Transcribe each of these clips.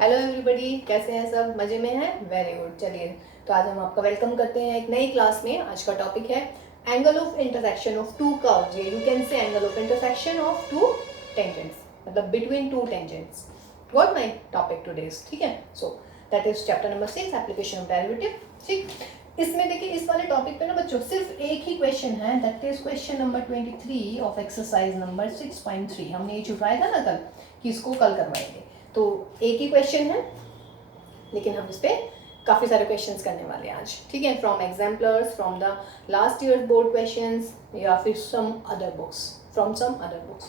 Hello everybody, कैसे हैं सब? मजे में हैं? Very good. चलिए, तो आज हम आपका वेलकम करते हैं एक नई क्लास में। आज का टॉपिक है angle of intersection of two curves, या you can say angle of intersection of two tangents, मतलब between two tangents. What my topic today is, ठीक है। So that is chapter number 6, application of derivative. ठीक, इसमें देखिए इस वाले topic पे ना बच्चों सिर्फ एक ही क्वेश्चन है, that is question number 23 of exercise number 6.3। हमने ये छुपाया था ना कल कि इसको कल करवाएंगे, तो एक ही क्वेश्चन है, लेकिन हम इस पर काफ़ी सारे क्वेश्चंस करने वाले हैं आज, ठीक है। From exemplars, from the last year board questions, या फिर some other books, from some other books,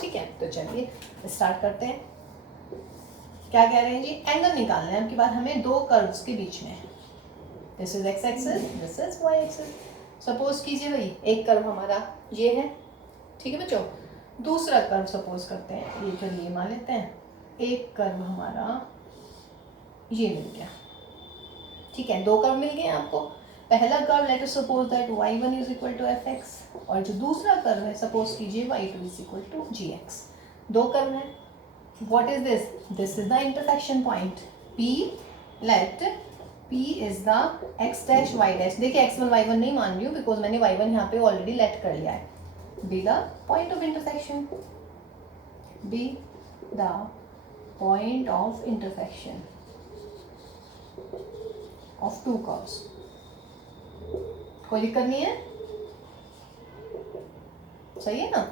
ठीक है। तो चलिए स्टार्ट करते हैं। क्या कह रहे हैं जी? एंगल निकालना है आपकी बात हमें दो कर्व्स के बीच में। This is X axis, this is Y axis. Suppose कीजिए भाई एक कर्व हमारा ये है, ठीक है बच्चों। दूसरा कर्व सपोज करते हैं, ये चलिए मान लेते हैं एक कर्व हमारा ये मिल गया, ठीक है। दो कर्व मिल गए आपको। पहला curve let us suppose that y1 is equal to fx, और जो दूसरा कर्व है सपोज कीजिए y2 is equal to gx। दो कर्व है। What is this? This is the intersection point p। Let p is the x dash y dash. देखिए x1 y1 नहीं मान रही हूँ बिकॉज मैंने y1 यहाँ पे ऑलरेडी लेट कर लिया है। Be the point of intersection, be the point of intersection of two curves. कोई दिक्कत नहीं है, सही है ना।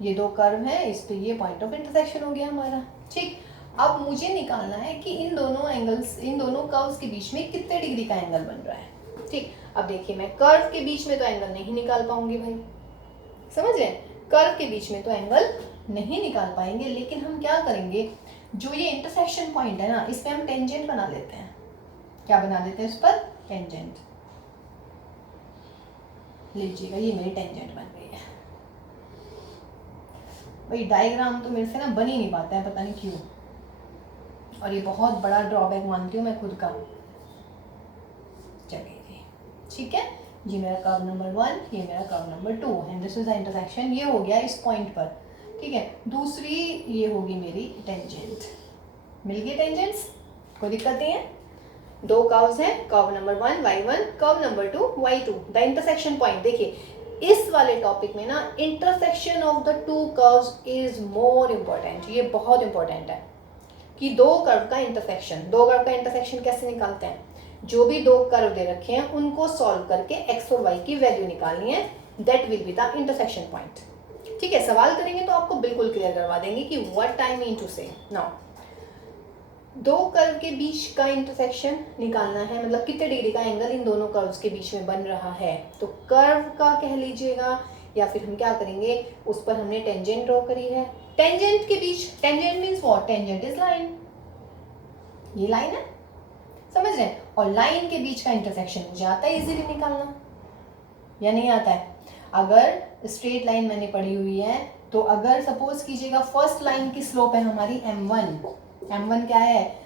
ये दो कर्व है, इस पे ये पॉइंट ऑफ इंटरसेक्शन हो गया हमारा, ठीक। अब मुझे निकालना है कि इन दोनों एंगल्स, इन दोनों कर्व्स के बीच में कितने डिग्री का एंगल बन रहा है, ठीक। अब देखिए मैं कर्व के बीच में तो एंगल नहीं निकाल पाऊंगी भाई, समझ रहे हैं। कर्व के बीच में तो एंगल नहीं निकाल पाएंगे, लेकिन हम क्या करेंगे, जो ये इंटरसेक्शन पॉइंट है ना, इस पे हम टेंजेंट बना लेते हैं। क्या बना देते हैं इस पर? टेंजेंट। लीजिएगा ये मेरी टेंजेंट बन गई है भाई। डायग्राम तो मेरे से ना बन ही नहीं पाता है, पता नहीं क्यों, और ये बहुत बड़ा ड्रॉबैक मानती हूँ मैं खुद का। चलिए जी, ठीक है। ये मेरा कर्व नंबर 1, ये मेरा curve number 2, and this is the intersection. ये हो गया इस पॉइंट पर, ठीक है। दूसरी ये होगी मेरी टेंजेंट। मिल गई टेंजेंट्स, कोई दिक्कत नहीं है। दो कर्व्स हैं, curve number 1 y1, curve number 2 y2। The intersection point, देखिए इस वाले टॉपिक में ना intersection of the two curves is more important. ये बहुत इंपॉर्टेंट है कि दो कर्व का इंटरसेक्शन, दो कर्व का इंटरसेक्शन कैसे निकालते हैं। जो भी दो कर्व दे रखे हैं उनको सॉल्व करके x और y की वैल्यू निकालनी है, that will be the intersection point, ठीक है। सवाल करेंगे तो आपको बिल्कुल क्लियर करवा देंगे कि व्हाट आई मीन टू से। नाउ दो कर्व के बीच का इंटरसेक्शन निकालना है, मतलब कितने डिग्री का एंगल इन दोनों कर्व्स के बीच में बन रहा है। तो कर्व का कह लीजिएगा, या फिर हम क्या करेंगे, उस पर हमने टेंजेंट ड्रॉ करी है। टेंजेंट के बीच, tangent means what? Tangent is line, ये लाइन है, समझ रहे हैं। और लाइन के बीच का इंटरसेक्शन मुझे आता है इजीली निकालना, या नहीं आता है? अगर स्ट्रेट लाइन मैंने पढ़ी हुई है, तो अगर सपोज कीजिएगा फर्स्ट लाइन की स्लोप है हमारी m1। m1 क्या है?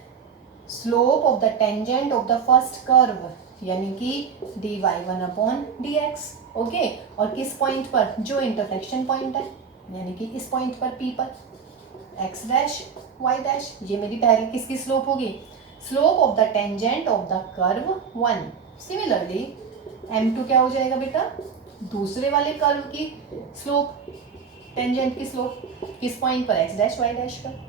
Slope of the tangent of the first curve, यानी कि dy1/dx, ओके। और किस पॉइंट पर? जो इंटरसेक्शन पॉइंट है, यानी कि इस पॉइंट पर p पर, x डैश y डैश। ये मेरी पहले किसकी स्लोप होगी? Slope of the tangent of the curve 1। Similarly m2 क्या हो जाएगा बेटा? दूसरे वाले कर्व की स्लोप, टेंजेंट की स्लोप, किस पॉइंट पर? x डैश y डैश पर।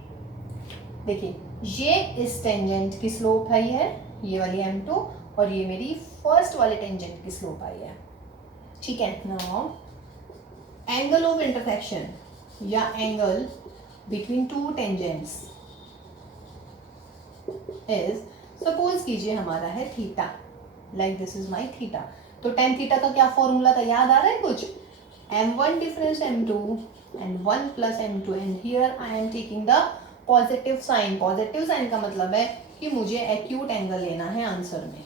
देखिए ये इस टेंजेंट की स्लोप आई है, ये वाली m2, और ये मेरी फर्स्ट वाले टेंजेंट की स्लोप आई है, ठीक है। नाउ एंगल ऑफ इंटरसेक्शन या angle between two tangents is, suppose कीजिए हमारा है theta, like this is my theta. तो tan थीटा का क्या फॉर्मूला था, याद आ रहा है कुछ? m1 difference m2 and 1 plus m2, and here I am taking the positive sign. Positive sign का मतलब है कि मुझे एक्यूट एंगल लेना है आंसर में,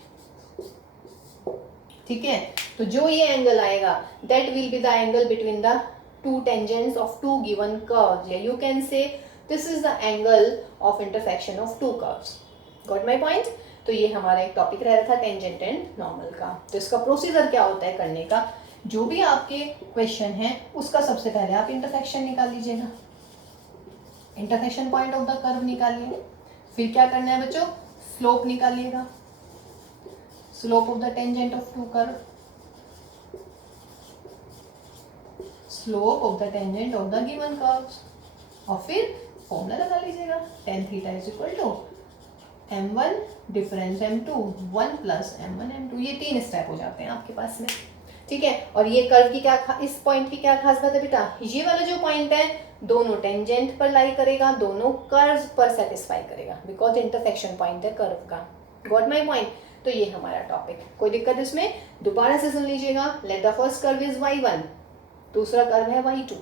ठीक है। तो जो ये एंगल आएगा that will be the angle between the two tangents of two given curves, या you can say this is the angle of intersection of two curves. Got my point? तो ये हमारा एक टॉपिक रह रहा था टेंजेंट एंड नॉर्मल का। तो इसका प्रोसीजर क्या होता है करने का, जो भी आपके क्वेश्चन है उसका सबसे पहले आप इंटरसेक्शन निकाल लीजिएगा, intersection point of the curve निकालिए। फिर क्या करना है बच्चों, स्लोप निकालिएगा, slope of the tangent of two curve, slope of the tangent of the given curves, और फिर फॉर्मूला लगा लीजिएगा, tan theta is equal to m1 difference m2 1 plus m1 m2। ये 3 स्टेप हो जाते हैं आपके पास में, ठीक है। और ये कर्व की क्या इस पॉइंट की क्या खास बात है बेटा, ये वाला जो पॉइंट है दोनों टेंजेंट पर लाई करेगा, दोनों कर्व्स पर सेटिस्फाई करेगा, बिकॉज इंटरसेक्शन पॉइंट है कर्व का। Got my point. तो ये हमारा टॉपिक, कोई दिक्कत इसमें, दोबारा से सुन लीजिएगा। Let the first curve is y1, दूसरा कर्व है y2,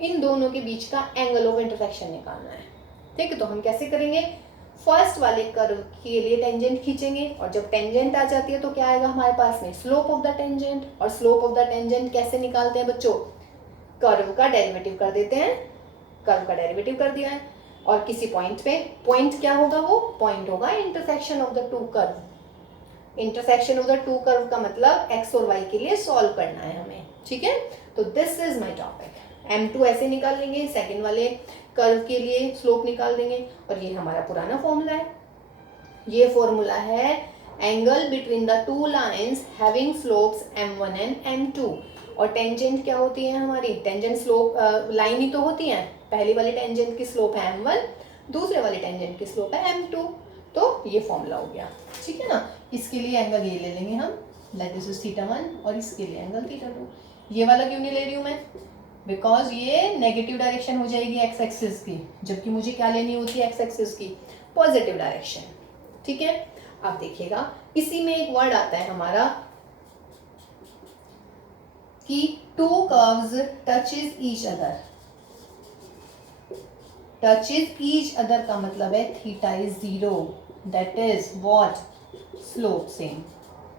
इन दोनों के बीच का एंगल ऑफ इंटरसेक्शन निकालना है, ठीक है। तो हम कैसे करेंगे, फर्स्ट वाले कर्व के लिए टेंजेंट खींचेंगे, और जब टेंजेंट आ जाती है तो क्या आएगा हमारे पास में, स्लोप ऑफ द टेंजेंट। और स्लोप ऑफ द टेंजेंट कैसे निकालते हैं बच्चों, कर्व का डेरिवेटिव कर देते हैं, कर्व का डेरिवेटिव कर दिया है, और किसी पॉइंट पे, पॉइंट क्या होगा, वो पॉइंट होगा intersection of the two curve. Intersection of the two curve का मतलब x और y के लिए सॉल्व करना है हमें, ठीक है। तो this is my topic. m2 ऐसे निकाल लेंगे, सेकंड वाले कर्व के लिए स्लोप निकाल देंगे, और ये हमारा पुराना फॉर्मूला है। ये फॉर्मूला है angle between the two lines having slopes m1 and m2। और टेंजेंट क्या होती है हमारी, टेंजेंट स्लोप लाइन ही तो होती है। पहली वाली टेंजेंट की स्लोप है m1, दूसरे वाली टेंजेंट की स्लोप है m2। तो ये फॉर्मूला हो गया, ठीक है ना। इसके लिए एंगल ये ले लेंगे हम, लेट दिस इज θ1, और इसके लिए एंगल θ2। ये वाला क्यों नहीं ले रही हूँ मैं, बिकॉज ये नेगेटिव डायरेक्शन हो जाएगी एक्स एक्सिस की, जबकि मुझे क्या लेनी होती है एक्स एक्सिस की, पॉजिटिव डायरेक्शन, ठीक है। अब देखिएगा, इसी में एक वर्ड आता है हमारा कि to curves touches each other. Touches each other का मतलब है theta is 0, that is what, slope same.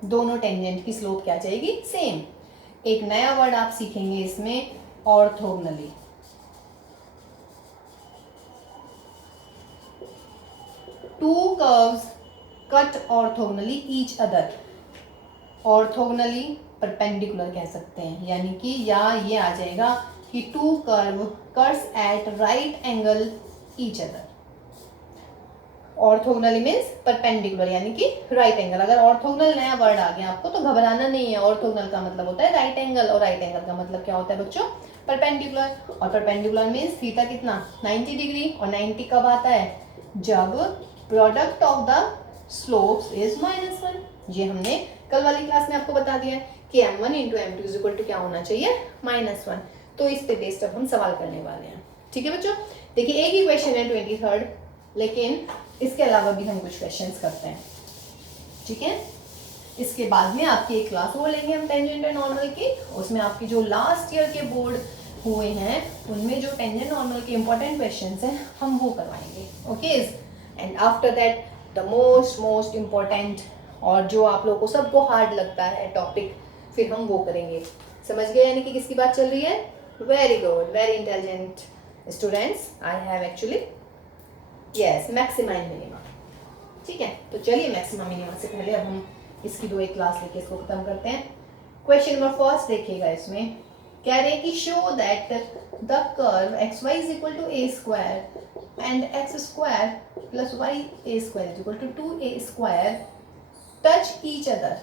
दोनों टेंजेंट की स्लोप क्या जाएगी, सेम। एक नया वर्ड आप सीखेंगे इसमें, orthogonally. To curves cut orthogonally each other. Orthogonally perpendicular कह सकते हैं, यानी कि या ये आ जाएगा कि two curve cuts at right angle each other. Orthogonally means perpendicular, यानी कि राइट एंगल। अगर ऑर्थोगोनल नया वर्ड आ गया आपको तो घबराना नहीं है। ऑर्थोगोनल का मतलब होता है राइट एंगल, और राइट एंगल का मतलब क्या होता है बच्चों, परपेंडिकुलर। और परपेंडिकुलर मीन्स थीटा कितना, 90 डिग्री। और 90 कब आता है, जब product of the slopes is -1। ये हमने कल वाली क्लास में आपको बता दिया है कि m1 into m2 is equal to क्या होना चाहिए, -1। तो इस पे बेस्ड अब हम सवाल करने वाले हैं, ठीक है बच्चों। देखिए एक ही क्वेश्चन है 23rd, लेकिन इसके अलावा भी हम कुछ क्वेश्चंस करते हैं, ठीक है। इसके बाद में आपकी एक क्लास वो लेंगे हम टेंजेंट एंड नॉर्मल की, उसमें आपकी जो लास्ट ईयर के बोर्ड हुए हैं उनमें जो टेंजेंट नॉर्मल के इंपॉर्टेंट क्वेश्चंस हैं हम वो करवाएंगे, okay. And after that the most important, और जो आप लोगों को सबको हार्ड लगता है टॉपिक, फिर हम वो करेंगे। समझ गए यानी कि किसकी बात चल रही है, very good, very intelligent students. I have actually yes maxima and minima, ठीक है। तो चलिए मैक्सिमा मिनिमा से पहले अब हम इसकी दो एक क्लास लेके इसको खत्म करते हैं। क्वेश्चन नंबर फर्स्ट देखिएगा, इसमें कह रहे हैं कि show that the curve X Y is equal to A square and X square plus Y A square is equal to 2a square touch each other.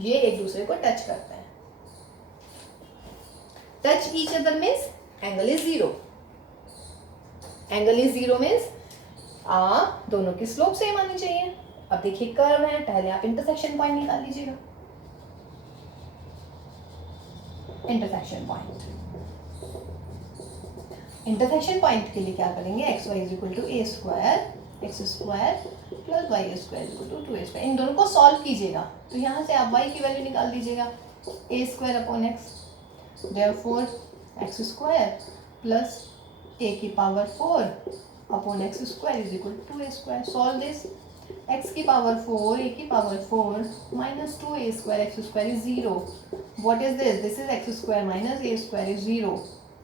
ये एक दूसरे को टच करते हैं। Touch each other means angle is 0। Angle is 0 means दोनों की slope same आनी चाहिए। अब देखिए कर्व है, पहले आप इंटरसेक्शन पॉइंट निकाल लीजिएगा। इंटरसेक्शन पॉइंट, इंटरसेक्शन पॉइंट के लिए क्या करेंगे, x Y is equal to A square x square plus y square equal to 2a square. इन दोनों को सॉल्व कीजिएगा, तो यहाँ से आप y की वैल्यू निकाल दीजिएगा, a square upon X, therefore X square plus a की power 4 upon X square is equal to 2a square. Solve this, x की पावर 4 a की power 4 minus 2a square x square is 0। What is this, this is X square minus a square is 0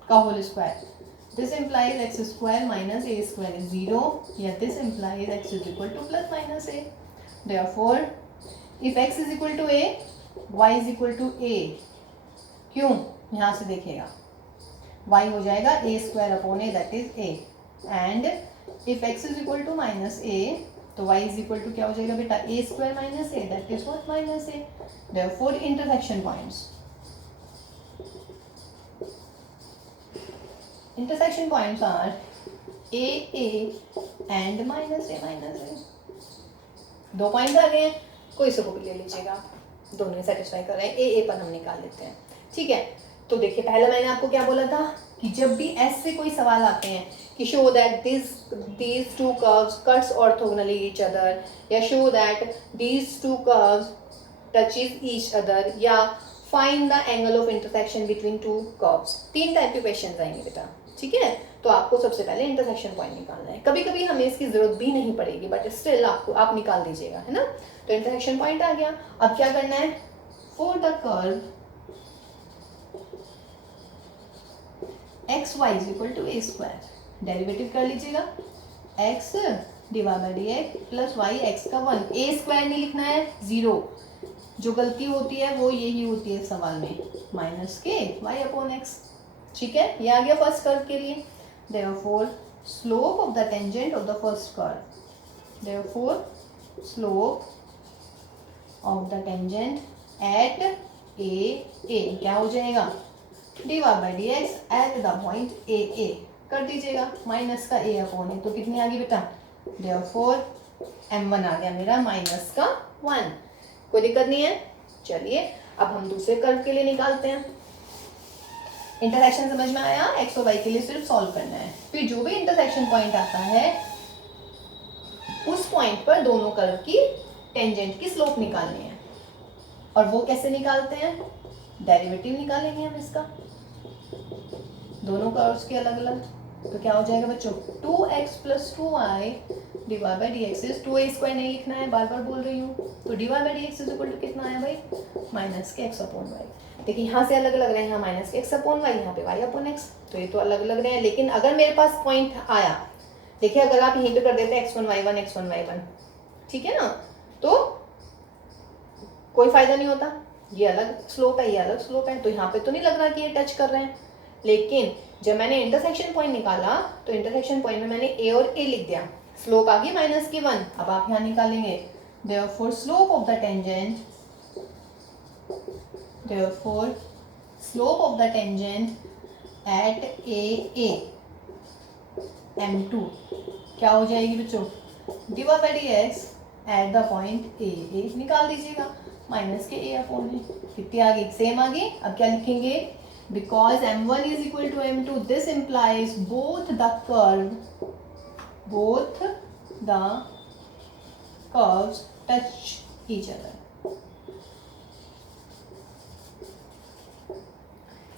का whole square. This implies x square minus a square is 0. Yet this implies x is equal to plus minus a. Therefore, if x is equal to a, y is equal to a. क्यों? यहाँ से देखिएगा, y हो जाएगा a square upon a that is a, and if x is equal to minus a तो y is equal to क्या हो जाएगा बेटा a square minus a that is what minus a. Therefore intersection points are a and minus a. दो points आ गए हैं, कोई से को भी ले लीजिएगा, दोनों सेटिस्फाई कर रहे हैं, ए पर हम निकाल लेते हैं. ठीक है, तो देखिए पहले मैंने आपको क्या बोला था कि जब भी एस से कोई सवाल आते हैं कि show that these two curves cuts orthogonally each other, या show that these two curves touches each other, या find the angle of intersection between two curves, 3 type के क्वेश्चन आएंगे बेटा. ठीक है, तो आपको सबसे पहले इंटरसेक्शन पॉइंट निकालना है. कभी कभी हमें इसकी जरूरत भी नहीं पड़ेगी, बट स्टिल आप निकाल दीजिएगा, है ना. तो इंटरसेक्शन पॉइंट आ गया. अब क्या करना है, for the curve X Y is equal to A square, derivative कर लीजिएगा. X divide by D X plus Y X का 1. ए स्क्वायर नहीं लिखना है, 0. जो गलती होती है वो यही होती है सवाल में, minus K Y upon x. ठीक है, ये आ गया फर्स्ट कर्व के लिए. Therefore slope of the tangent of the first curve, therefore slope of the tangent at a क्या हो जाएगा, divide by D x at the point a कर दीजिएगा, माइनस का ए अपॉन ए. तो कितनी आ गई बेटा, देयरफॉर m1 आ गया मेरा माइनस का 1. कोई दिक्कत नहीं है. चलिए अब हम दूसरे कर्व के लिए निकालते हैं. इंटरसेक्शन समझ में आया, एक्स और वाई के लिए सिर्फ सॉल्व करना है. फिर जो भी इंटरसेक्शन पॉइंट आता है उस पॉइंट पर दोनों कर्व की टेंजेंट की स्लोप निकालनी है. और वो कैसे निकालते हैं, डेरिवेटिव निकालेंगे हम इसका, दोनों कर्व्स के अलग अलग. तो क्या हो जाएगा बच्चों, 2x plus 2y divide by D x is 2a square नहीं लिखना है, बार बार बोल रही हूँ. तो divide by D x is equal to कितना आया भाई, माइनस के एक्स अपॉन वाई. देखिए यहाँ से अलग अलग रहे हैं, यहाँ माइनस के एक्स अपॉन वाई, यहाँ पे वाई अपॉन एक्स. तो ये तो अलग अलग रहे हैं, लेकिन अगर मेरे पास पॉइंट आया, देखिए अगर आप यहीं पे कर देते x1 y1 x1 y1, ठीक है ना, तो कोई फायदा नहीं होता. ये अलग स्लोप है, ये अलग स्लोप है, तो यहाँ पे तो नहीं लग रहा कि ये टच कर रहे हैं. लेकिन जब मैंने इंटरसेक्शन पॉइंट निकाला तो इंटरसेक्शन पॉइंट में मैंने ए और ए लिख दिया, स्लोप आ गई माइनस की 1. अब आप यहाँ निकालेंगे, therefore slope of the tangent, therefore slope of the tangent at A m2 क्या हो जाएगी बच्चों, divide by D x at the point ए निकाल दीजिएगा, माइनस के ए अपॉन ए. कितनी आ गई, सेम आ गई. अब क्या लिखेंगे, because m1 is equal to m2, this implies both the curves touch each other.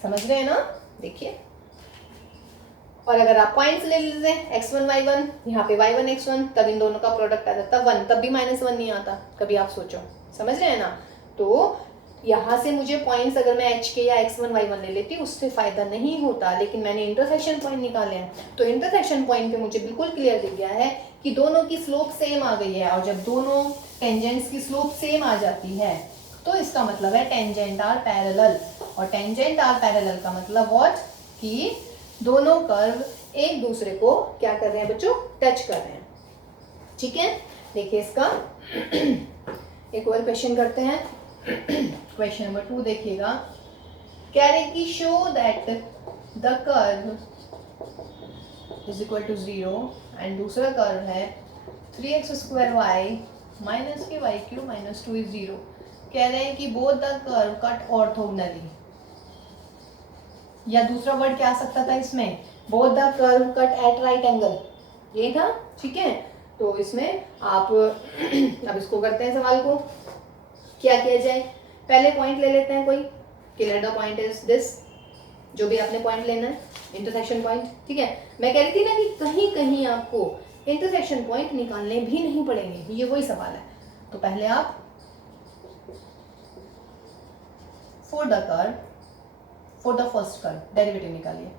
समझ रहे हैं ना. देखिए, और अगर आप पॉइंट्स ले लीजिए x1 y1, यहाँ पे y1 x1, तब इन दोनों का प्रोडक्ट आ जाता 1, तब भी -1 नहीं आता. कभी आप सोचो, समझ रहे हैं ना. तो यहाँ से मुझे पॉइंट्स अगर मैं h के या x1 y1 ले लेती उससे फायदा नहीं होता, लेकिन मैंने इंटरसेक्शन पॉइंट निकाले हैं. तो इंटरसेक्शन पॉइंट पे मुझे बिल्कुल क्लियर दिख गया है कि दोनों की स्लोप सेम आ गई है. और जब दोनों टेंजेंट्स की स्लोप सेम आ जाती है तो इसका मतलब है टेंजेंट आर पैरेलल. और टेंजेंट आर पैरेलल का मतलब व्हाट, कि दोनों कर्व एक दूसरे को क्या कर रहे हैं बच्चों, टच कर रहे हैं. ठीक है, देखिए इसका एक और क्वेश्चन करते हैं. क्वेश्चन नंबर 2 देखिएगा, कह रहे कि show that the curve is equal to 0 and दूसरा कर्व है 3x square Y minus K Y cube minus 2 is 0. कह रहे हैं कि both the curve cut orthogonally, या दूसरा वर्ड क्या आ सकता था इसमें, both the curve cut at right angle, ये था. ठीक है, तो इसमें आप अब इसको करते हैं सवाल को, क्या किया जाए. पहले पॉइंट ले लेते हैं कोई, clear the point is this, जो भी आपने पॉइंट लेना है, इंटरसेक्शन पॉइंट. ठीक है, मैं कह रही थी ना कि कहीं कहीं आपको इंटरसेक्शन पॉइंट निकालने भी नहीं पड़ेंगे, ये वही सवाल है. तो पहले आप for the first curve derivative निकालिए.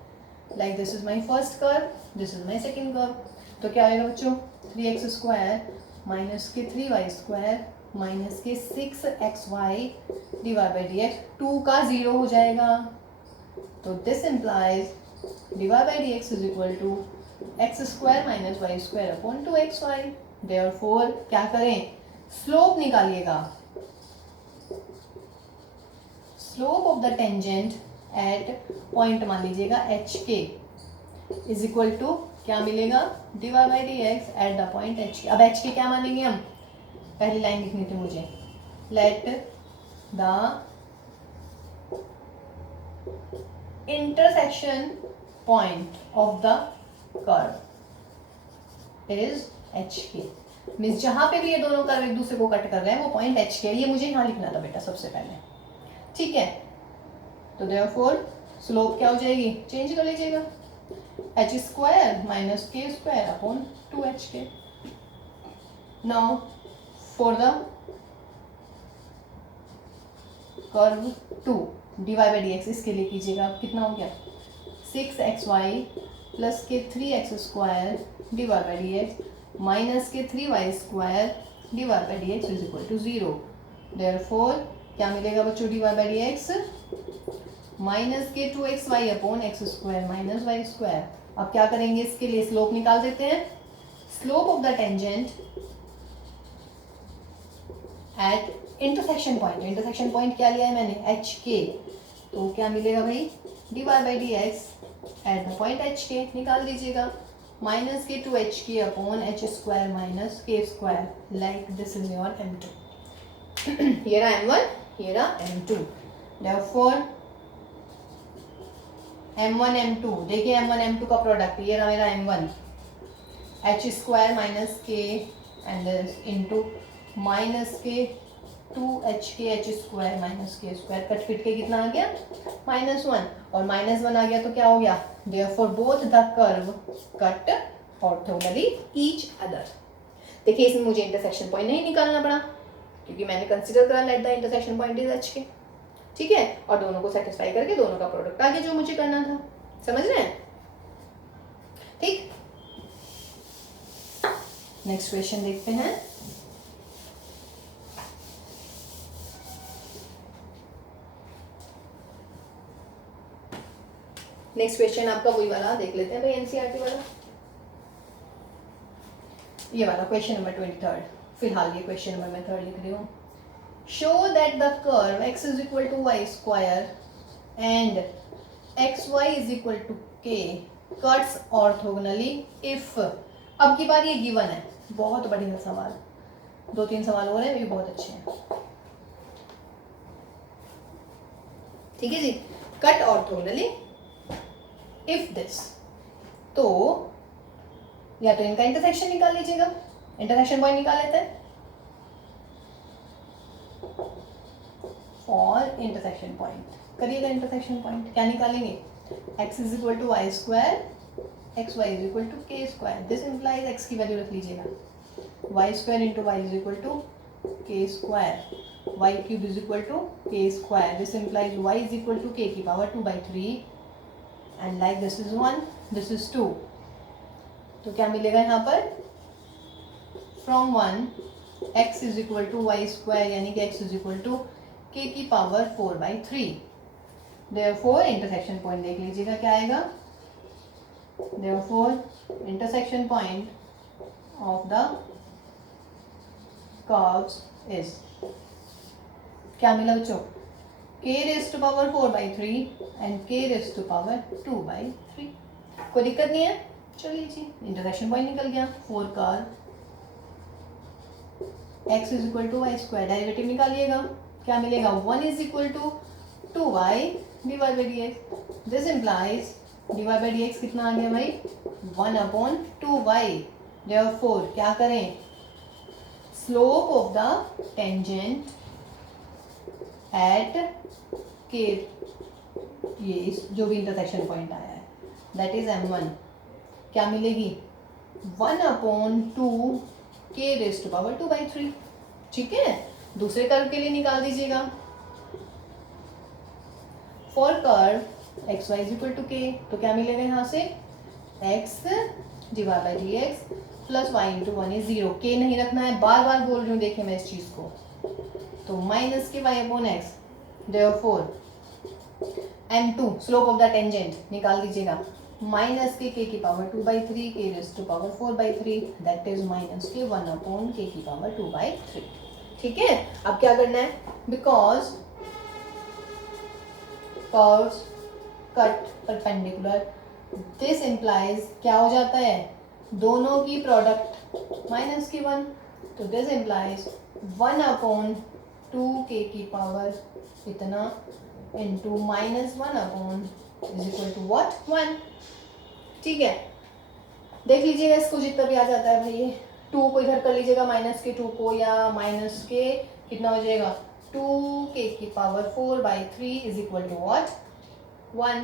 Like this is my first curve, this is my second curve. तो क्या आएगा बच्चों, 3x square minus K 3y square minus के 6xy divide by D x, 2 का 0 हो जाएगा. तो this implies divide by D x is equal to x square minus Y square upon 2xy। Therefore क्या करें, स्लोप निकालिएगा। Slope of the tangent at point मान लीजिएगा h k is equal to क्या मिलेगा, divide by D x at the point h k. अब H के क्या मानेंगे हम, पहली लाइन लिखनी थी मुझे, let the intersection point of the curve is H के। मीन्स जहां पे भी ये दोनों कर्व एक दूसरे को कट कर रहे हैं वो पॉइंट एच के। ये मुझे यहाँ लिखना था बेटा सबसे पहले, ठीक है। तो देयरफॉर स्लोप क्या हो जाएगी, चेंज कर लीजिएगा, H square minus k square upon 2hk। Now for the curve 2 divide by D x, इसके लिए कीजिएगा, कितना हो गया 6xy plus K 3x square divide by D X minus K 3y square divide by D x is equal to 0। Therefore क्या मिलेगा बच्चों, divide by D X minus K 2xy upon X square minus Y square. अब क्या करेंगे, इसके लिए slope निकाल देते हैं। Slope of the tangent at intersection point, intersection point क्या लिया है मैंने, एच के। तो क्या मिलेगा भाई, divide by D x at the point h k निकाल दीजिएगा, minus k 2hk upon h square minus k square, like this is your m2। ये रहा m1, ये रहा m2। देयरफॉर m1 m2, देखिए m1 m2 का प्रोडक्ट, ये रहा मेरा m1 एच स्क्वायर माइनस के and into minus k 2hk H square minus k square, cut fit के कितना आ गया -1, और -1 आ गया तो क्या हो गया, therefore both the curve cut orthogonally each other. देखिए इसमें मुझे इंटरसेक्शन पॉइंट नहीं निकालना पड़ा क्योंकि मैंने कंसीडर करा let the intersection point is H के, ठीक है। और दोनों को सेटिस्फाई करके दोनों का प्रोडक्ट आ गया जो मुझे करना था, समझ रहे हैं, ठीक। नेक्स्ट क्वेश्चन देखते हैं। नेक्स्ट क्वेश्चन आपका वही वाला देख लेते हैं भाई, एनसीईआरटी वाला, ये वाला क्वेश्चन नंबर 23। फिलहाल ये क्वेश्चन नंबर मैं 3 लिख रही हूँ। Show that the curve x is equal to Y square and xy is equal to k cuts orthogonally if. अब की बार ये गिवन है, बहुत बढ़िया सवाल, 2-3 सवाल हो रहे हैं, ये बहुत अच्छे हैं, ठीक है जी। कट ऑर्थोगोनली इफ दिस, तो या तो इनका इंटरसेक्शन निकाल लीजिएगा, इंटरसेक्शन पॉइंट निकाल लेते हैं। फॉर इंटरसेक्शन पॉइंट करिएगा, इंटरसेक्शन पॉइंट क्या निकालेंगे, x is equal to Y square, x Y is equal to k square. This implies x की वैल्यू रख लीजिएगा, y square into y is equal to k square, y cube is equal to k square. This implies y is equal to k की power 2/3 and like this is 1, this is 2। तो क्या मिलेगा यहाँ पर, from 1 x is equal to Y square यानी कि x is equal to k की power 4/3। Therefore intersection point देख लीजिएगा क्या आएगा, therefore intersection point of the curves is, क्या मिला बच्चों, k raise to power 4/3 and k raise to power 2/3। कोई दिक्कत नहीं है, चलिए जी, इंटरसेक्शन पॉइंट निकल गया। 4 curve x is equal to Y square, derivative निकालिएगा, क्या मिलेगा, 1 is equal to 2y divide by D x. This implies divide by D x कितना आ गया भाई, 1/2y। देयरफॉर क्या करें, slope of the tangent at k, ये इस जो भी इंटरसेक्शन पॉइंट आया है दैट इज m1, क्या मिलेगी 1/2 k रेज़ टू पावर 2/3, ठीक है। दूसरे कर्व के लिए निकाल दीजिएगा, for curve X Y is equal to K, तो क्या मिलेगा यहाँ से, x divide by D X plus Y into 1 is 0। के नहीं रखना है, बार बार बोल रही हूँ, देखिए मैं इस चीज़ को, तो minus K Y upon X. Therefore m2 slope of the tangent निकाल दीजिएगा, माइनस के k की power 2/3 k raise to power 4/3 that is minus K 1 upon k की पावर 2/3। ठीक है, अब क्या करना है, because curves cut perpendicular, this implies क्या हो जाता है, दोनों की प्रोडक्ट माइनस की 1, तो दिस इंप्लाइज 1 अपॉन 2k की पावर इतना into minus 1 upon is equal to what 1। ठीक है, देख लीजिएगा इसको, जितना भी आ जाता है भाई, 2 को इधर कर लीजिएगा, माइनस के 2 को, या माइनस के कितना हो जाएगा 2k की power 4/3 is equal to what 1,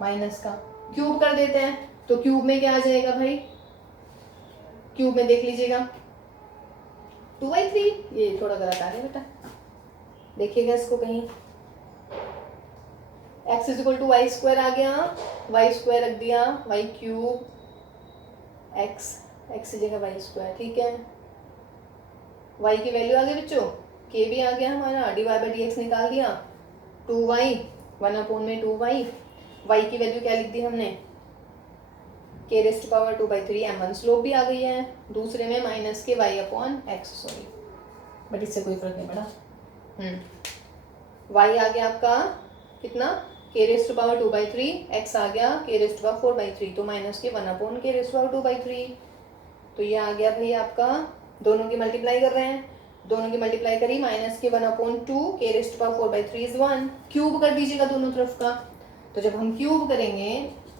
minus का क्यूब कर देते हैं, तो क्यूब में क्या आ जाएगा भाई, क्यूब में देख लीजिएगा 2/3, ये थोड़ा गलत आ गया बेटा, देखिएगा इसको कहीं, x is equal to Y square आ गया, वाई स्क्वायर रख दिया, वाई क्यूब x की जगह वाई स्क्वायर। ठीक है, y की वैल्यू आ गई बच्चों, k भी आ गया हमारा, dy/dx निकाल दिया, 2y 1 अपॉन में 2y, y की वैल्यू क्या लिख दी हमने, k raise to power 2/3, m1 slope भी आ गई है, दूसरे में minus K y upon x, sorry but इससे कोई फर्क नहीं पड़ा। y आ गया आपका कितना, k raise to power 2/3, x आ गया k रेज़ टू पावर 4/3, तो minus K 1 upon k raise to power 2/3, तो ये आ गया भाई आपका, दोनों की मल्टीप्लाई कर रहे हैं, दोनों की मल्टीप्लाई करी, minus K 1 upon 2 k raise to power 4/3 is 1, cube कर दीजिएगा दोनों तरफ का, तो जब हम क्यूब करेंगे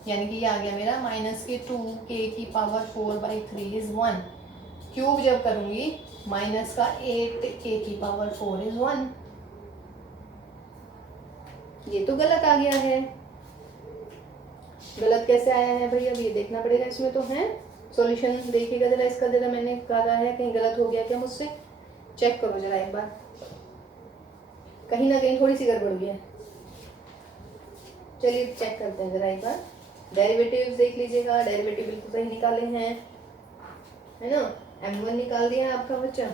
यानी कि ये आ गया मेरा माइनस के 2 k की पावर 4/3 इज 1, क्यूब जब करूंगी माइनस का 8 k की पावर 4 इज 1, ये तो गलत आ गया है, गलत कैसे आया है भाई, अब ये देखना पड़ेगा, इसमें तो है सॉल्यूशन, देखिएगा जरा इसका, जरा मैंने कहा है कहीं गलत हो गया क्या मुझसे, चेक करो जरा एक बार, कहीं ना कहीं थोड़ी सी गड़बड़ हुई है, चलिए चेक करते हैं जरा एक बार, डेरिवेटिव्स देख लीजिएगा, डेरिवेटिव बिल्कुल सही निकाले हैं, है ना, m1 निकाल दिया है आपका बच्चा,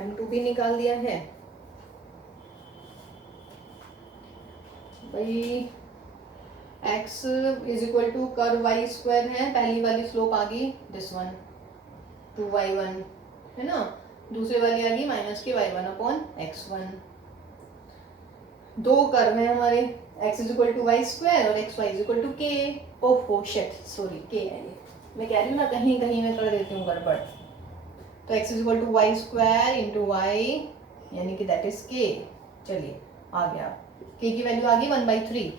m2 भी निकाल दिया है भाई, x is equal to curve Y square है, पहली वाली स्लोप आ गई दिस वन 2y1, है ना, दूसरी वाली आ गई माइनस के y1 अपॉन x1, दो कर्व है हमारे, x is equal to Y square और x y is equal to k, oh shit sorry k है ये, मैं कह रही हूँ ना कहीं कहीं मैं कर देती हूँ गड़बड़, तो x is equal to Y square into y यानी कि दैट इज k, चलिए आ गया, k की वैल्यू आ गई 1/3,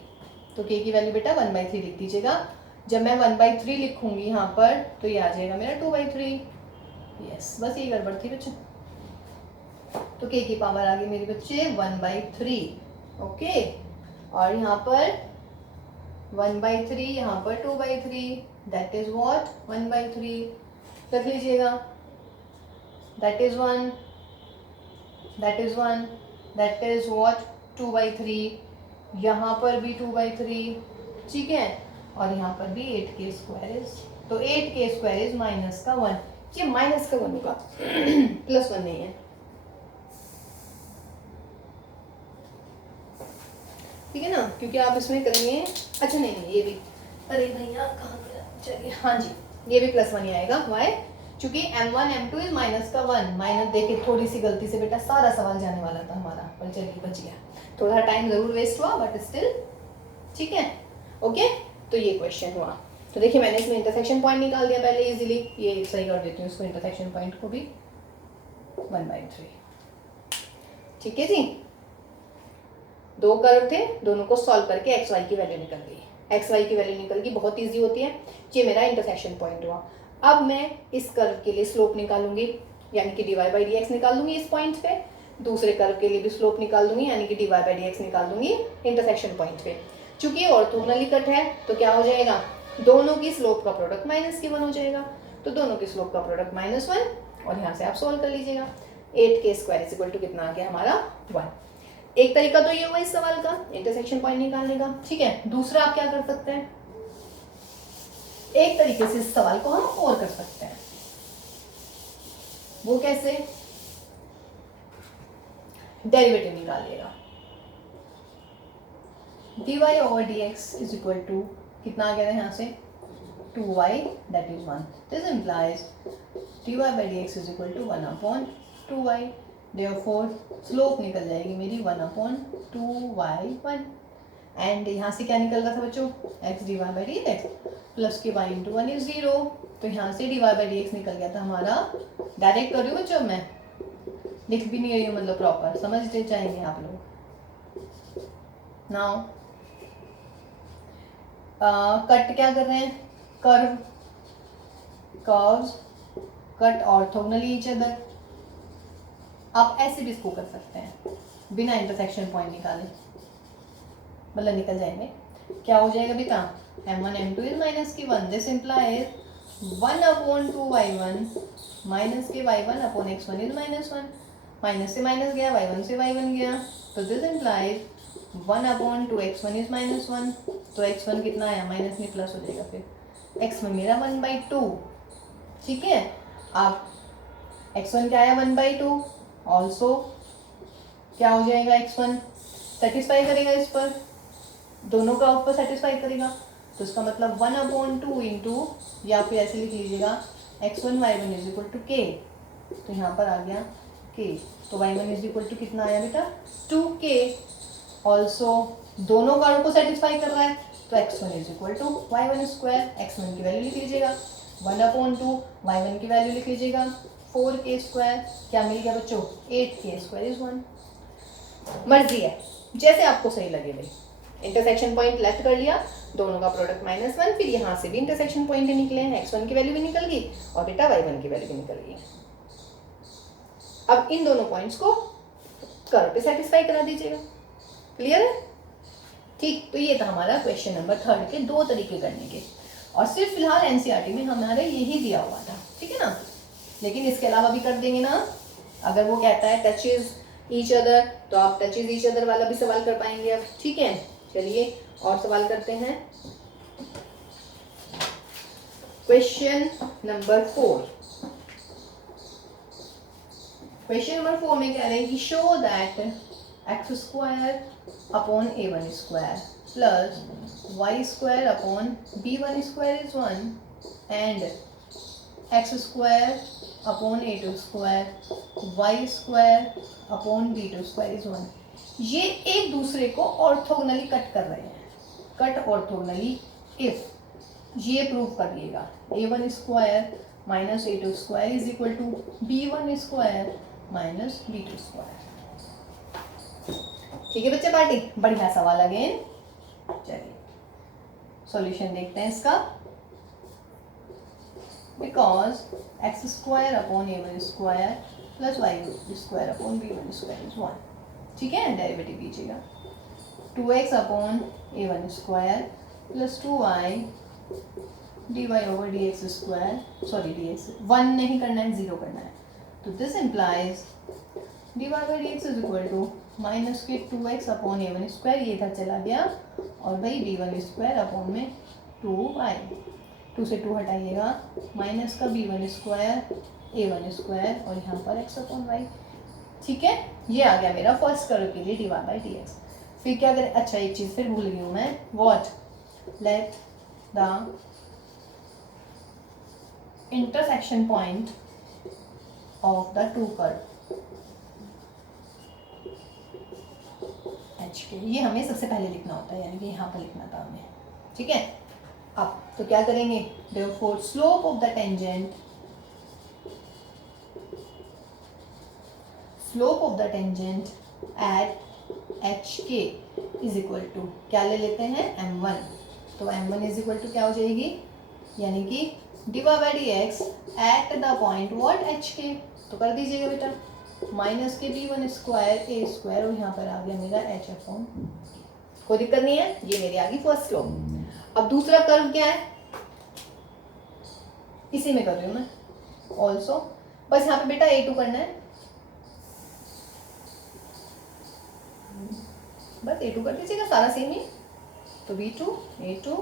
तो k की वैल्यू बेटा 1/3 लिख दीजिएगा, जब मैं 1/3 लिखूंगी यहाँ पर तो ये आ जाएगा मेरा 2/3, यस बस ये गड़बड़ थी बच्चे, तो k की पावर आ गई मेरे बच्चे 1/3, ओके, और यहाँ पर 1/3, यहाँ पर 2/3, दैट इज व्हाट 1/3, रख लीजिएगा, that is 1, that is 1, that is what 2/3, यहाँ पर भी 2/3, ठीक है, और यहाँ पर भी 8k स्क्वायर इज, तो 8k स्क्वायर इज माइनस का 1, ये माइनस का 1 होगा प्लस 1 नहीं है, ठीक है ना, क्योंकि आप इसमें करेंगे, अच्छा नहीं ये भी, अरे भैया कहाँ गया, चलिए हाँ जी, ये भी प्लस 1 ही आएगा, वाई, चूंकि m1 m2 इज माइनस का 1, माइनस देखिए थोड़ी सी गलती से बेटा सारा सवाल जाने वाला था हमारा, पर चलिए बच गया, थोड़ा टाइम जरूर वेस्ट हुआ बट स्टिल ठीक है, ओके, तो ये क्वेश्चन हुआ, तो देखिए मैंने इसमें इंटरसेक्शन पॉइंट निकाल दिया पहले इजीली, ये सही कर देती हूँ इसको, इंटरसेक्शन पॉइंट को भी 1/3, ठीक है जी, दो कर्व थे, दोनों को सॉल्व करके एक्स वाई की वैल्यू निकल गई, एक्स वाई की वैल्यू निकल गई, बहुत ईजी होती है, ये मेरा इंटरसेक्शन पॉइंट हुआ, अब मैं इस कर्व के लिए स्लोप निकालूंगी, यानी कि dy/dx निकाल दूंगी इस पॉइंट पे, दूसरे कर्व के लिए भी स्लोप निकाल दूंगी, यानी कि dy/dx निकाल दूंगी इंटरसेक्शन पॉइंट पे, चूंकि ऑर्थोगोनली कट है तो क्या हो जाएगा, दोनों की स्लोप का प्रोडक्ट -1 हो जाएगा, तो दोनों की स्लोप का प्रोडक्ट -1, और यहाँ से आप सोल्व कर लीजिएगा, 8k square is equal to कितना आ गया हमारा 1, एक तरीका तो ये हुआ इस सवाल का इंटरसेक्शन पॉइंट निकालने का, ठीक है, दूसरा आप क्या कर सकते हैं, एक तरीके से इस सवाल को हम और कर सकते हैं, वो कैसे, डेरिवेटिव निकालिएगा, d y over d x is equal to कितना आ गया था यहाँ से 2y that is 1. This implies dy by dx is equal to 1/2y. Therefore slope निकल जाएगी मेरी 1/2y1. एंड यहाँ से क्या निकल रहा था बच्चों x dy by dx plus के y इंटू 1 इज 0. तो यहाँ से dy by dx निकल गया था हमारा. डायरेक्ट कर रही हूँ बच्चों, मैं लिख भी नहीं रही हूँ, मतलब प्रॉपर समझते जाएंगे आप लोग. नाउ कट क्या कर रहे हैं, curves cut orthogonally each other. आप ऐसे भी इसको कर सकते हैं बिना इंटरसेक्शन पॉइंट निकाले, मतलब निकल जाएंगे. क्या हो जाएगा बेटा, m1 m2 is minus K 1. This implies 1/2y1 minus के y1 upon x1 is -1. Minus से माइनस गया, y1 से y1 गया, तो दिस इम्प्लाइज 1/2x1 इज -1. तो x1 कितना आया, माइनस में प्लस हो जाएगा, फिर x1 मेरा 1/2. ठीक है, अब x1 क्या आया 1/2. ऑल्सो क्या हो जाएगा, x1 सेटिस्फाई करेगा इस पर, दोनों का ऊपर सेटिस्फाई करेगा. तो इसका मतलब 1/2 इंटू, या फिर ऐसे लिख लीजिएगा x1 y1 is equal to k. तो यहाँ पर आ गया k. तो y1 इज इक्वल टू कितना आया बेटा 2k. ऑल्सो दोनों कारों को सेटिस्फाई कर रहा है, तो x1 is equal to y1 square. x1 की वैल्यू लिख लीजिएगा 1/2, y1 की वैल्यू लिख लीजिएगा 4k स्क्वायर. क्या मिल गया बच्चों, 8k स्क्वायर इज 1. मर्जी है, जैसे आपको सही लगे भाई. इंटरसेक्शन पॉइंट लेफ्ट कर लिया, दोनों का प्रोडक्ट -1, फिर यहाँ से भी इंटरसेक्शन पॉइंट निकले हैं. x1 की वैल्यू भी निकल गई और बेटा y1 की वैल्यू भी निकल गई. अब इन दोनों पॉइंट्स को कर्व पे सेटिस्फाई करा दीजिएगा. क्लियर है, ठीक. तो ये था हमारा क्वेश्चन नंबर 3 के 2 तरीके करने के, और सिर्फ फिलहाल एनसीईआरटी में हमारे यही दिया हुआ था. ठीक है ना, लेकिन इसके अलावा भी कर देंगे ना. अगर वो कहता है टचेज ईच अदर, तो आप टचेज ईच अदर वाला भी सवाल कर पाएंगे अब. ठीक है, चलिए और सवाल करते हैं. Question number 4. क्वेश्चन नंबर 4 में कह रहे हैं कि show that x square upon a1 square plus y square upon b1 square is 1 and x square upon a2 square y square upon b2 square is 1. ये एक दूसरे को ऑर्थोगोनली कट कर रहे हैं. कट ऑर्थोगोनली इफ, ये prove करिएगा a1 square minus a2 square is equal to b1 square minus b2 square. ठीक है बच्चे, पार्टी. बढ़िया सवाल अगेन. चलिए सॉल्यूशन देखते हैं इसका. Because x square upon a1 square plus y square upon b1 square is 1. ठीक है, डेरिवेटिव कीजिएगा 2x upon a1 square plus 2y dy over dx square, sorry dx 1 नहीं करना है, 0 करना है. तो this implies dy by dx is equal to minus के 2x अपॉन a1 स्क्वायर, ये इधर चला गया, और भाई b1 स्क्वायर अपॉन में 2y. 2 से 2 हटाइएगा, माइनस का b1 स्क्वायर a1 स्क्वायर और यहाँ पर x अपॉन y. ठीक है, ये आ गया मेरा फर्स्ट कर्व के लिए dy बाई dx. फिर क्या करें, अच्छा एक चीज़ फिर भूल गई हूँ मैं. What, let the intersection point of the two curve h के, ये हमें सबसे पहले लिखना होता है, यानी कि यहाँ पर लिखना था हमें. ठीक है, अब तो क्या करेंगे, therefore slope of the tangent, slope of the tangent at HK is equal to क्या ले लेते हैं m1. तो m1 इज इक्वल टू क्या हो जाएगी, यानी कि dy by dx at the point what HK. तो कर दीजिएगा बेटा माइनस के b1 स्क्वायर a स्क्वायर, और यहाँ पर आ गया मेरा h अपॉन. कोई दिक्कत नहीं है, ये मेरी आ गई फर्स्ट स्लोप. अब दूसरा कर्व क्या है, इसी में कर रही हूँ मैं ऑल्सो. बस यहाँ पे बेटा a2 करना है, बस a2 कर दीजिएगा, सारा सेम ही. तो b2 a2.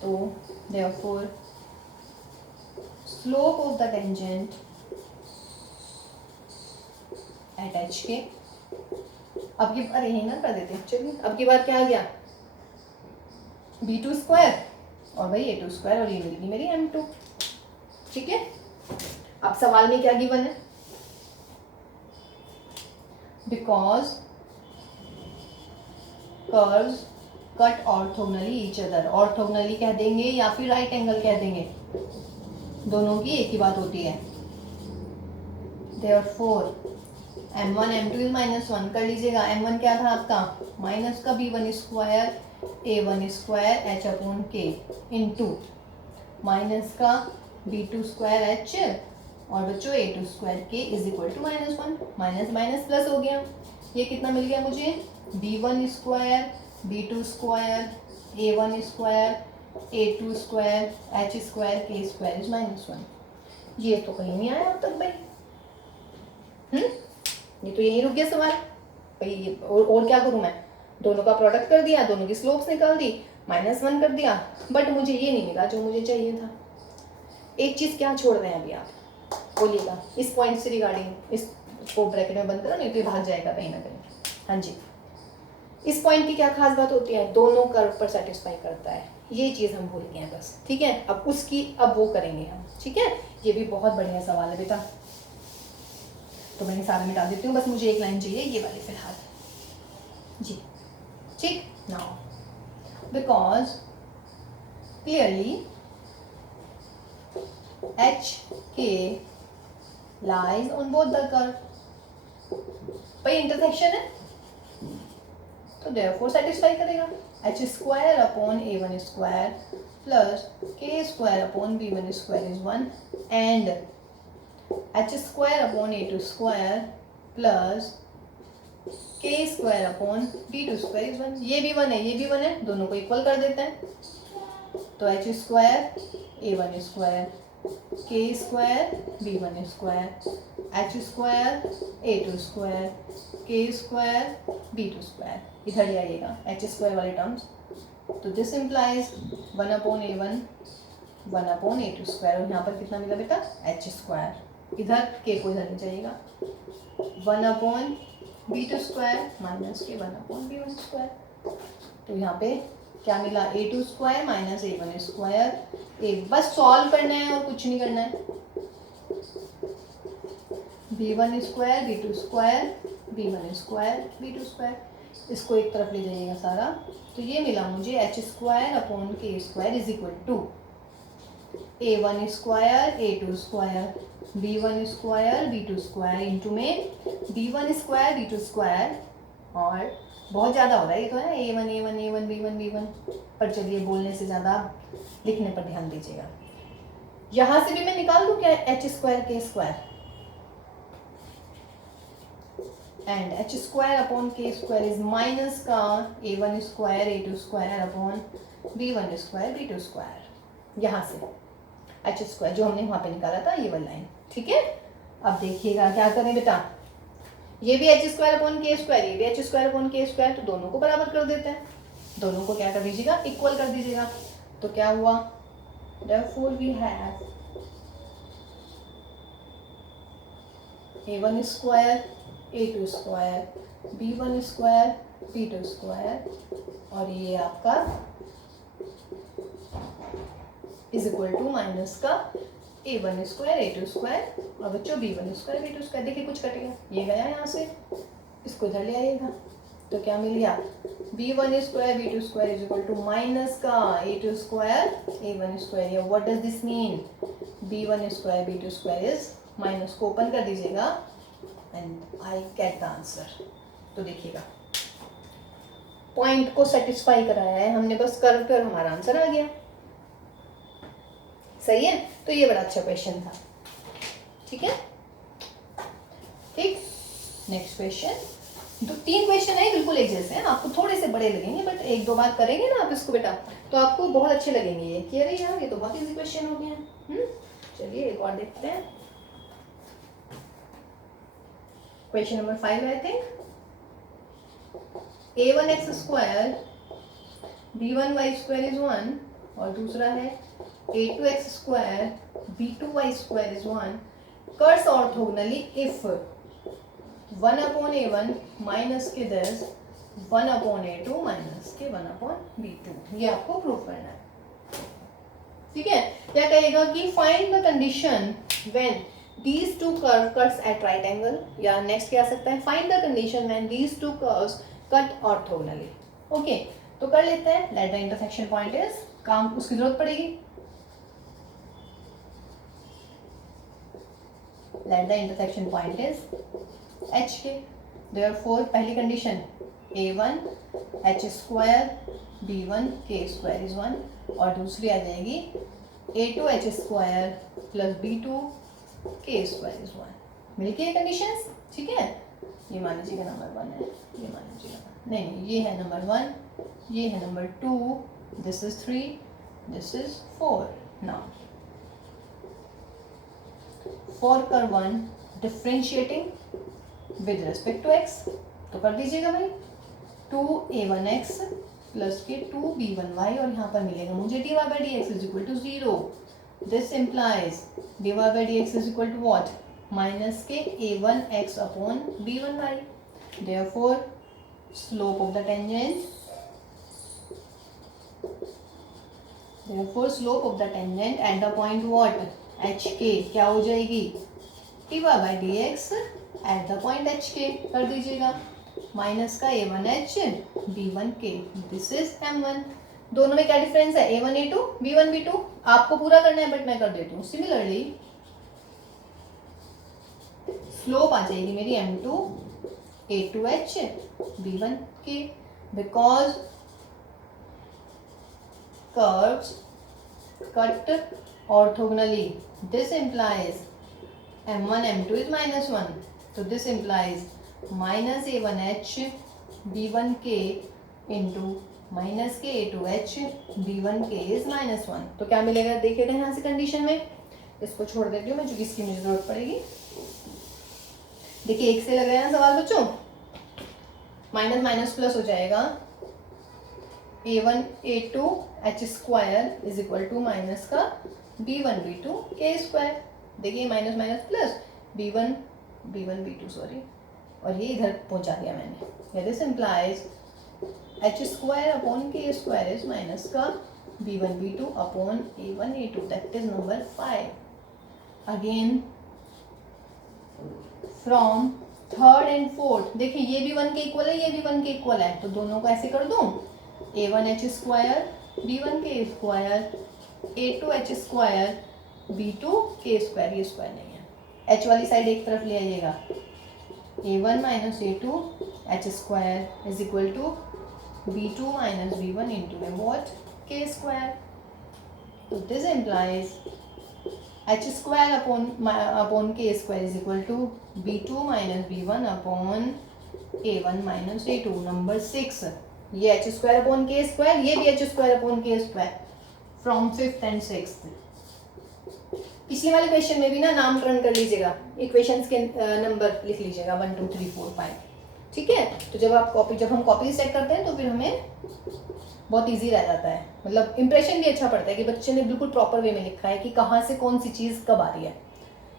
तो therefore slope of the tangent at HK अब की बार यही ना कर देते हैं। चलिए अब की बार क्या आ गया, b2 स्क्वायर और भाई a2 स्क्वायर, और ये मिल गई मेरी m2। ठीक है, अब सवाल में क्या गिवन है, because curves cut orthogonally each other, orthogonally कह देंगे या फिर राइट एंगल कह देंगे, दोनों की एक ही बात होती है। Therefore m1 m2 is -1 कर लीजिएगा। m1 क्या था आपका, माइनस का b1 square a1 square h upon k into minus का b2 स्क्वायर h और बच्चों a2 square k is equal to -1। Minus minus plus हो गया, ये कितना मिल गया मुझे, b1 square b2 square a1 square a2 square h square k square is -1। ये तो कहीं नहीं आया अब तक भाई। ये तो यहीं रुक गया सवाल भाई। और क्या करूं मैं, दोनों का प्रोडक्ट कर दिया, दोनों की स्लोप्स निकाल दी, -1 कर दिया, बट मुझे ये नहीं मिला जो मुझे चाहिए था। एक चीज क्या छोड़ रहे हैं अभी आप बोलिएगा, इस पॉइंट से रिगार्डिंग इसको ब्रैकेट में बंद करो, नहीं तो ये भाग जाएगा कहीं ना कहीं। हाँ जी, इस पॉइंट की क्या खास बात होती है, दोनों कर्व पर सेटिस्फाई करता है, ये चीज हम भूल गए हैं बस। ठीक है, अब उसकी अब वो करेंगे हम। ठीक है, ये भी बहुत बढ़िया सवाल है बेटा, तो मैंने सारा मिटा देती हूँ, बस मुझे एक लाइन चाहिए ये वाली फिलहाल जी। ठीक, now because clearly h k lies on both the curve, भाई इंटरसेक्शन है तो देयरफॉर सेटिस्फाई करेगा। H square upon a1 square plus k square upon b1 square is 1 and h square upon a2 square plus k square upon b2 square is 1। ये भी 1 है, ये भी 1 है, दोनों को इक्वल कर देते हैं। तो h square a1 square k square b1 square h square a2 square k square b2 square, इधर ले आइएगा h स्क्वायर वाले टर्म्स। तो this implies 1 upon a1 1 upon a2 square, और यहाँ पर कितना मिला बेटा h स्क्वायर, इधर k को इधर ले जाइएगा, 1 upon b2 square minus K 1 upon b1 square. तो यहाँ पे क्या मिला, a2 square minus a1 square, एक बस सॉल्व करना है और कुछ नहीं करना है। b1 square b2 square b1 square b2 square, इसको एक तरफ ले जाइएगा सारा, तो ये मिला मुझे h square upon k square is equal to a1 square a2 square b1 square b2 square into में b1 स्क्वायर b2 स्क्वायर, और बहुत ज़्यादा हो रहा है ये तो है a1 a1 a1 b1 b1, पर चलिए बोलने से ज़्यादा लिखने पर ध्यान दीजिएगा। यहाँ से भी मैं निकाल दूँ क्या h square k square, and h square upon k square is minus का a1 square a2 square upon b1 square b2 square, यहाँ से h स्क्वायर जो हमने वहाँ पे निकाला था ये वाली लाइन। ठीक है, अब देखिएगा क्या करें बेटा, ये भी h square upon k square, ये भी h square upon k square, तो दोनों को बराबर कर देते हैं, दोनों को क्या कर दीजिएगा, इक्वल कर दीजिएगा। तो क्या हुआ, therefore we have a1 square a2 square b1 square b2 square, और ये आपका इज इक्वल टू माइनस का a1 स्क्वायर a2 स्क्वायर और बच्चों b1 स्क्वायर b2 स्क्वायर। देखिए कुछ कटेगा, ये गया यहाँ से, इसको इधर ले आइएगा, तो क्या मिल गया, b1 square b2 square is equal to minus का a2 स्क्वायर a1 स्क्वायर। या what does this mean, b1 square b2 square is, minus को ओपन कर दीजिएगा and I get the answer. तो देखिएगा पॉइंट को सेटिस्फाई कराया है हमने, बस कर्व पर हमारा आंसर आ गया। सही है, तो ये बड़ा अच्छा क्वेश्चन था। ठीक है, ठीक, नेक्स्ट क्वेश्चन। 3 क्वेश्चन है बिल्कुल एक जैसे हैं, आपको थोड़े से बड़े लगेंगे बट एक दो बार करेंगे ना आप इसको बेटा तो आपको बहुत अच्छे लगेंगे ये कि अरे यार ये तो बहुत इजी क्वेश्चन हो गया है। चलिए एक और देखते हैं, question number 5 I think. a1x square b1y square is 1 और दूसरा है a2x square b2y square is 1 curves orthogonally if 1/A1 minus के दिस 1/A2 माइनस के 1/B2। ये आपको प्रूव करना है, ठीक है। क्या कहेगा कि find the condition when these two curve cuts at right angle, या नेक्स्ट क्या आ सकता है, find the condition when these two curves cut orthogonally। Okay, तो कर लेते हैं। Let the intersection point is, काम उसकी जरूरत पड़ेगी। Let the intersection point is H के। देयरफॉर पहली condition a1 h square b1 k square is 1, और दूसरी आ जाएगी a2 h square plus b2 k square is 1। मिल गई कंडीशंस, ठीक है। ये मान लीजिएगा नंबर 1 है, ये मान लीजिएगा, नहीं ये है नंबर 1, ये है number 2, this is 3, this is 4। Now for curve 1 differentiating with respect to x, तो कर दीजिएगा भाई 2a1x प्लस के 2b1y, और यहाँ पर मिलेगा मुझे dy by dx is equal to 0। This implies dy by dx is equal to what, minus के a1x upon b1y। Therefore slope of the tangent, therefore slope of the tangent at the point what hk क्या हो जाएगी, dy by dx at the point hk। कर दीजिएगा minus का a1h b1k, this is m1। दोनों में क्या difference है, a1 a2 b1 b2। आपको पूरा करना है बट मैं कर देती हूँ। सिमिलरली स्लोप आ जाएगी मेरी m2 a2h b1k, because curves cut orthogonally, this implies m1 m2 is minus 1, so this implies minus a1h b1k into minus k a2h b1k is minus 1। तो क्या मिलेगा देखिएगा यहाँ से कंडीशन में, इसको छोड़ देती हूँ मैं क्योंकि इसकी मुझे जरूरत पड़ेगी। देखिए एक से लग रहा है ना सवाल बच्चों, माइनस माइनस प्लस हो जाएगा a1 a2 h square is equal to minus का b1 b2 k स्क्वायर। देखिए minus minus plus b1 b2 sorry, और ये इधर पहुंचा दिया मैंने। This implies h square upon k square is minus का b1 b2 upon a1 a2, that is number 5। Again from third and fourth, देखिए ये भी 1 के इक्वल है, ये भी 1 के इक्वल है, तो दोनों को ऐसे कर दूं a1 h square b1 k square a2 h square b2 k square, ये स्क्वायर नहीं है, h वाली साइड एक तरफ ले आइएगा, a1 minus a2 h square is equal to b2 minus b1 into में वॉट k स्क्वायर। तो this implies h square upon k square is equal to b2 minus b1 upon a1 minus a2। Number 6, ये h square upon k square, ये भी h square upon k square from 5th and 6th। पिछले वाले question में भी ना नामकरण कर लीजिएगा, इक्वेशंस के नंबर लिख लीजिएगा 1 2 3 4 5, ठीक है। तो जब हम कॉपी सेट करते हैं तो फिर हमें बहुत इजी रह जाता है, मतलब इंप्रेशन भी अच्छा पड़ता है कि बच्चे ने बिल्कुल प्रॉपर वे में लिखा है कि कहाँ से कौन सी चीज़ कब आ रही है।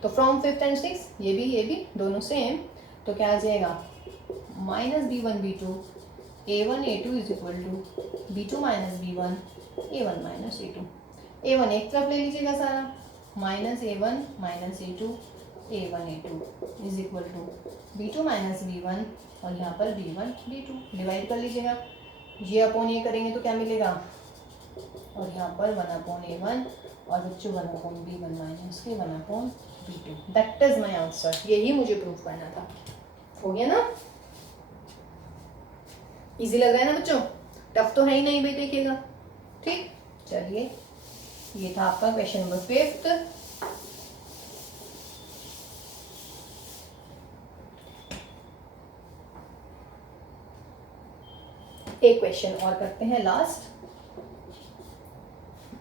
तो फ्रॉम 5th एंड 6th ये भी दोनों सेम, तो क्या आ जाएगा minus b1 b2 a1 a2 is equal to b2 minus b1 a1 minus a2। a1 एक तरफ ले लीजिएगा सारा, minus a1 minus a2 a1 a2 is equal to b2 minus b1, और यहाँ पर b1 b2 डिवाइड कर लीजिएगा, ये अपॉन ये करेंगे तो क्या मिलेगा, और यहाँ पर 1 अपॉन a1 और बच्चों 1 upon b1 minus K 1 upon b2। That is my answer, यही मुझे प्रूफ करना था। हो गया ना, इजी लग रहा है ना बच्चों, टफ तो है ही नहीं भाई, देखिएगा। ठीक, चलिए ये था आपका क्वेश्चन नंबर 5th। एक क्वेश्चन और करते हैं लास्ट,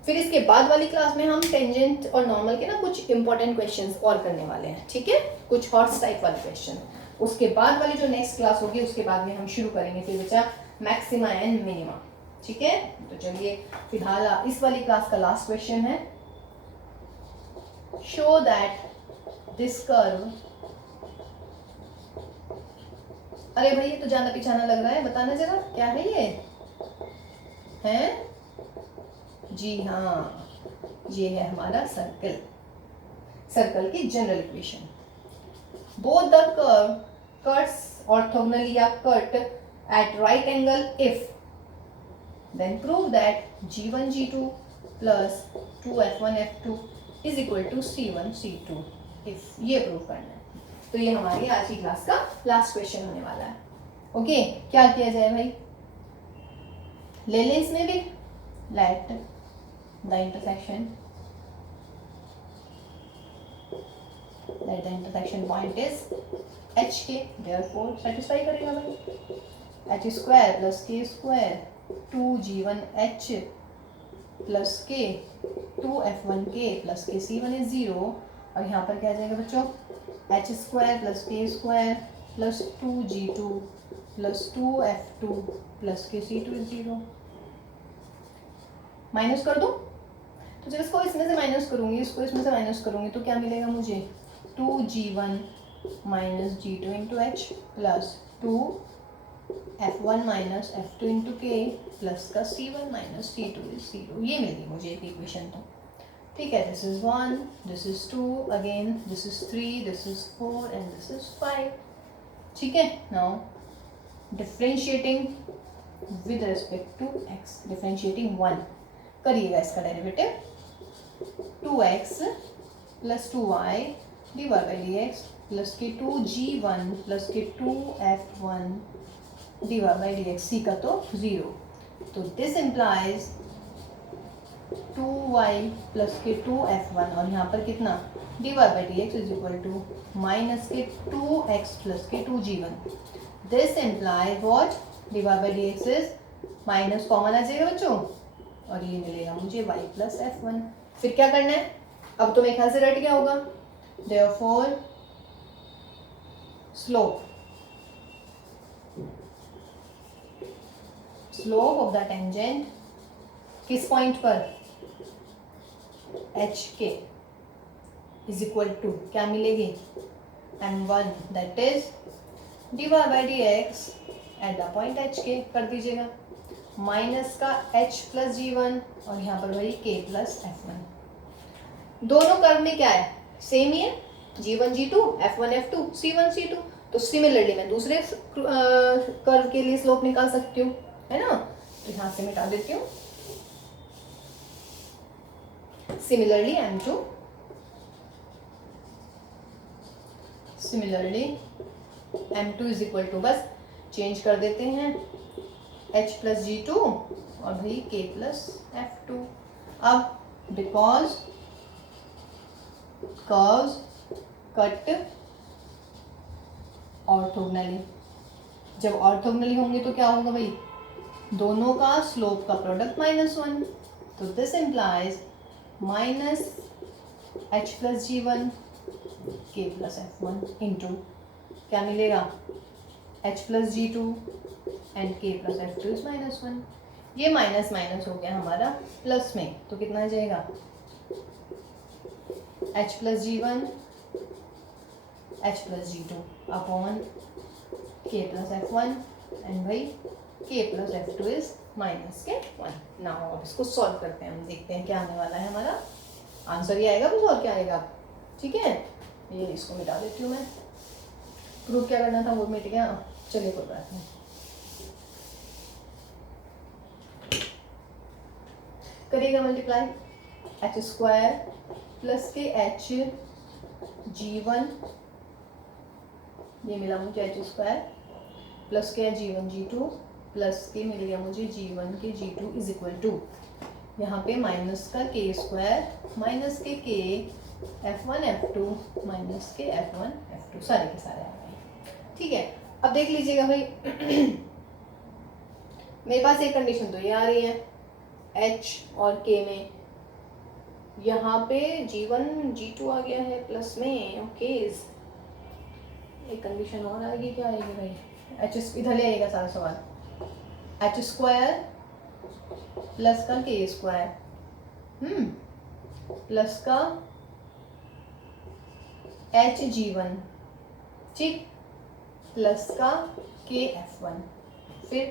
फिर इसके बाद वाली क्लास में हम टेंजेंट और नॉर्मल के ना कुछ इंपॉर्टेंट क्वेश्चंस और करने वाले हैं, ठीक है, कुछ हॉर्स टाइप वाले क्वेश्चन। उसके बाद वाली जो नेक्स्ट क्लास होगी उसके बाद में हम शुरू करेंगे फिर बचा मैक्सिमा एंड मिनिमा, ठीक है। तो चलिए फिलहाल इस वाली क्लास का लास्ट क्वेश्चन है, शो दैट दिस कर्व अरे भाई ये तो जाना पहचाना लग रहा है, बताना जरा क्या है ये? है जी हाँ, ये है हमारा सर्कल, सर्कल की general equation. Both the curve cuts orthogonally या cut at right angle if, then prove that g1 g2 plus 2f1 f2 is equal to c1 c2 if, ये प्रूव करना है। तो ये हमारी आज की क्लास का लास्ट क्वेश्चन होने वाला है। ओके, क्या किया जाए भाई? ले लें इसमें भी, let the intersection point is H के, देयरफॉर सेटिस्फाई करेगा भाई H square plus k square 2g1h plus के 2f1k प्लस के c1 इज 0, और यहाँ पर क्या आ जाएगा बच्चों? H square plus k square plus 2g2 plus 2f2 plus के c2 इज 0। माइनस कर दूँ? तो जब इसको इसमें से माइनस करूँगी, इसको इसमें से माइनस करूँगी तो क्या मिलेगा मुझे? 2g1 minus g2 into H plus 2f1 minus f2 into के प्लस का c1 माइनस c2 इज 0। ये मिली मुझे एक इक्वेशन। तो ठीक है, this is 1, this is 2, again this is 3, this is 4 and this is 5। ठीक है, now differentiating with respect to x, differentiating 1 करिएगा इसका derivative 2x plus 2y dy by dx plus के 2g1 प्लस के 2f1 dy by dx, c का तो 0, तो this implies 2y plus के 2f1 और यहाँ पर कितना dy by dx is equal to minus के 2x प्लस के 2g1। This implies what? dy by dx is minus common आ जाएगा बच्चों और ये मिलेगा मुझे y प्लस f1। फिर क्या करना है? अब तो मेरे ख्याल से रट गया होगा। Therefore slope of the tangent किस पॉइंट पर? H k is equal to क्या मिलेगी? m1 that is dy by D x at the point h के कर दीजिएगा, माइनस का h प्लस g1 और यहाँ पर वही k प्लस f1। दोनों कर्व में क्या है? सेम ही है, g1 g2 f1 f2 c1 c2। तो सिमिलरली मैं दूसरे कर्व के लिए स्लोप निकाल सकती हूँ, है ना? तो यहाँ से मिटा देती हूँ। Similarly m2 is equal to, बस चेंज कर देते हैं h प्लस g2 और भाई k प्लस f2। अब बिकॉज कर्व्स कट ऑर्थोगोनली, जब ऑर्थोगोनली होंगे तो क्या होगा भाई? दोनों का स्लोप का प्रोडक्ट -1, तो this implies minus h plus g1 k plus f1 into क्या मिलेगा? h plus g2 and k plus f2 is -1। ये माइनस माइनस हो गया हमारा प्लस में, तो कितना आ जाएगा? h plus g1 h plus g2 upon k plus f1 and भाई k plus f2 is minus K 1। Now अब इसको सॉल्व करते हैं, हम देखते हैं क्या आने वाला है हमारा आंसर। ये आएगा बस, और क्या आएगा? ठीक है, ये इसको मिटा देती हूँ मैं। प्रूफ क्या करना था वो मिट गया, चलिए कोई बात नहीं। करिएगा मल्टीप्लाई एच स्क्वायर प्लस के एच g1, ये मिला मुझे एच स्क्वायर प्लस के g1 g2 प्लस के मिल गया मुझे g1 के g2 इज इक्वल टू यहाँ पे माइनस का के स्क्वायर माइनस के f1 f2 माइनस के f1 f2 सारे के सारे आ गए। ठीक है, अब देख लीजिएगा भाई मेरे पास एक कंडीशन तो ये आ रही है h और k में, यहाँ पे g1 g2 आ गया है प्लस में, ओके। एक कंडीशन और आएगी, क्या आएगी भाई? h इधर ले आएगा सारा सवाल, एच स्क्वायर प्लस का के स्क्वायर प्लस का एच g1, ठीक, प्लस का KF1, फिर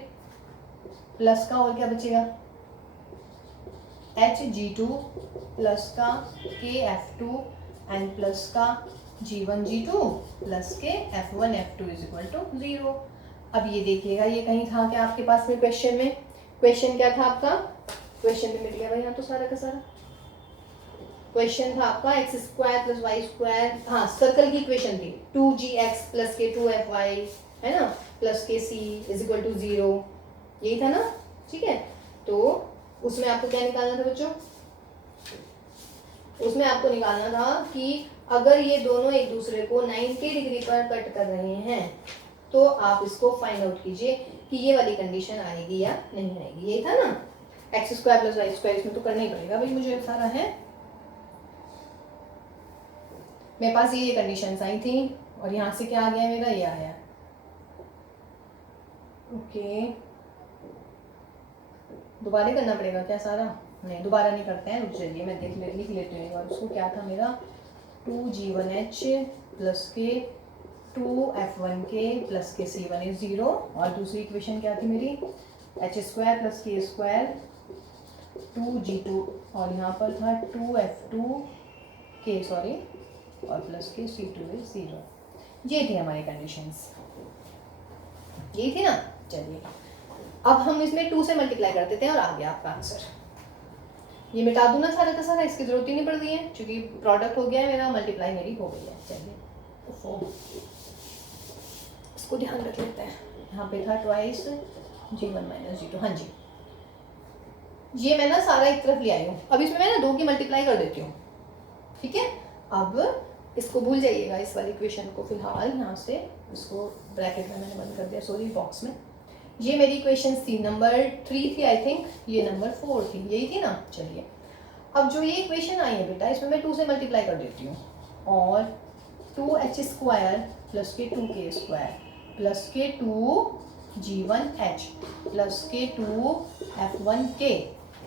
प्लस का और क्या बचेगा HG2 प्लस का KF2 एंड प्लस का G1G2 प्लस के F1 F2 is equal to 0। अब ये देखिएगा, ये कहीं था क्या आपके पास में क्वेश्चन में? क्वेश्चन क्या था आपका? क्वेश्चन में मिट गया भाई यहाँ तो सारा का सारा। क्वेश्चन था आपका x square plus y square, हाँ सर्कल की इक्वेशन थी 2gx प्लस के 2fy है ना प्लस के c इज इक्वल टू 0, यही था ना? ठीक है, तो उसमें आपको क्या निकालना था बच्चों? उसमें आपको निकालना था कि अगर ये दोनों एक दूसरे को 90 डिग्री पर कट कर रहे हैं तो आप इसको फाइंड आउट कीजिए कि ये वाली कंडीशन आएगी या नहीं आएगी। यही था ना, x square plus y square, इसमें तो करना ही पड़ेगा भाई, मुझे सारा है। मेरे पास ये कंडीशंस आई थी और यहाँ से क्या आ गया मेरा? ये आया। ओके, दोबारा करना पड़ेगा क्या सारा? नहीं, दोबारा नहीं करते हैं, रुक जाइए मैं लिख लेती हूँ एक बार उसको। क्या था मेरा? 2G1H प्लस के 2F1K प्लस के C1 इज 0, और दूसरी इक्वेशन क्या थी मेरी? H square plus k square 2G2 और यहाँ पर था 2F2K सॉरी और प्लस के C2 इज 0। ये थी हमारी कंडीशंस, यही थी ना? चलिए अब हम इसमें 2 से मल्टीप्लाई कर देते हैं और आ गया आपका आंसर। ये मिटा दूँ ना सारा का सारा, इसकी जरूरत ही नहीं पड़ रही है क्योंकि प्रोडक्ट हो गया है मेरा, मल्टीप्लाई मेरी हो गई है। चलिए इसको ध्यान रख लेते हैं। यहाँ पे था ट्वाइस G1 माइनस G2, हाँ जी, ये मैं ना सारा एक तरफ ले आई हूँ। अब इसमें मैं ना 2 की मल्टीप्लाई कर देती हूँ, ठीक है? अब इसको भूल जाइएगा, इस वाली इक्वेशन को फिलहाल यहाँ से, इसको ब्रैकेट में मैंने बंद कर दिया, सॉरी बॉक्स में। ये मेरी इक्वेशन थी नंबर 3 थी आई थिंक, ये नंबर 4 थी, यही थी ना? चलिए अब जो ये इक्वेशन आई है बेटा, इसमें मैं 2 से मल्टीप्लाई कर देती हूँ और 2H स्क्वायर प्लस के 2K स्क्वायर प्लस के 2G1H प्लस के 2F1K,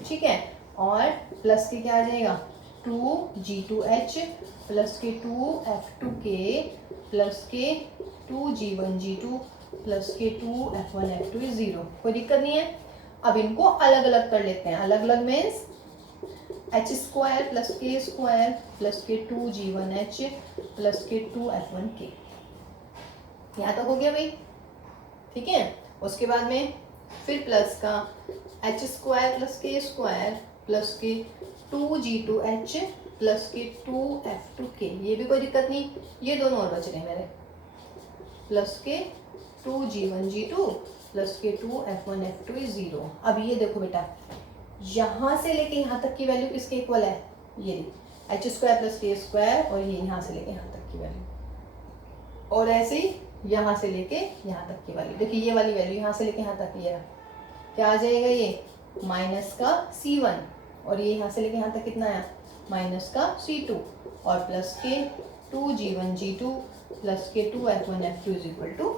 ठीक है, और प्लस के क्या आ जाएगा? 2G2H प्लस के 2F2K प्लस के 2G1G2 प्लस के 2F1F2 इज 0। कोई दिक्कत नहीं है। अब इनको अलग अलग कर लेते हैं। अलग अलग means H square plus k square plus के 2G1H प्लस के 2F1K, यहाँ तक हो गया भाई, ठीक है? उसके बाद में फिर प्लस का H square plus k square plus के 2G2H प्लस के 2F2K, ये भी कोई दिक्कत नहीं, ये दोनों और बच रहे हैं मेरे, प्लस के 2G1G2 प्लस के 2F1F2 इज 0। अब ये देखो बेटा, यहाँ से लेके यहाँ तक की वैल्यू किसके इक्वल है? ये H square plus k square, और ये यहाँ से लेके यहाँ तक की वैल्यू, और ऐसे ही यहाँ से लेके यहाँ तक की वैल्यू। देखिए ये वाली वैल्यू यहाँ से लेके यहाँ तक, ये क्या आ जाएगा? ये माइनस का C1, और ये यहाँ से लेके यहाँ तक कितना आया? माइनस का C2, और प्लस के 2G1G2 प्लस के 2F1F2 इज इक्वल टू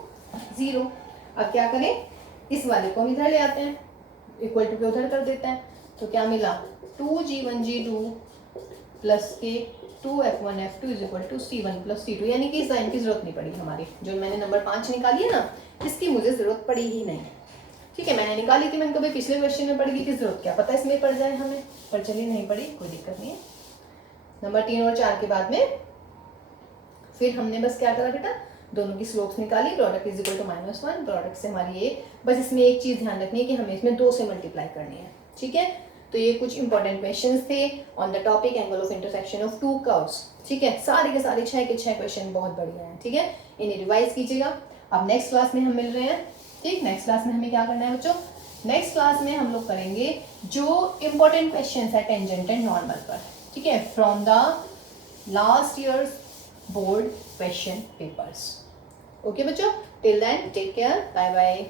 0। अब क्या करें? इस वाले को हम इधर ले आते हैं, इक्वल टू के उधर कर देते हैं, तो क्या मिला? 2G1G2 प्लस के 2F1F2 is equal to C1 plus C2, यानी कि इस लाइन की जरूरत नहीं पड़ी हमारी। जो मैंने नंबर 5 निकाली है ना, इसकी मुझे जरूरत पड़ी ही नहीं, ठीक है? मैंने निकाली थी, मैंने कभी पिछले क्वेश्चन में पड़ेगी की जरूरत, क्या पता इसमें पड़ जाए हमें, पर चलिए नहीं पड़ी, कोई दिक्कत नहीं है। नंबर 3 और 4 के बाद में फिर हमने बस क्या करा बेटा? दोनों की स्लोप्स निकाली, product is equal to -1, product से हमारी ये, बस इसमें एक चीज़ ध्यान रखनी है कि हमें इसमें 2 से मल्टीप्लाई करनी है, ठीक है? तो ये कुछ इंपॉर्टेंट क्वेश्चंस थे on the topic angle of intersection of 2 curves, ठीक है? सारे के सारे 6 के 6 क्वेश्चन बहुत बढ़िया हैं, ठीक है? इन्हें रिवाइज कीजिएगा। अब नेक्स्ट क्लास में हम मिल रहे हैं, ठीक? नेक्स्ट क्लास में हमें क्या करना है बच्चों? नेक्स्ट क्लास में हम लोग करेंगे जो इंपॉर्टेंट क्वेश्चन है टेंजेंट एंड नॉर्मल पर, ठीक है? From the last years board question papers. Okay बच्चों, till then take care, bye bye.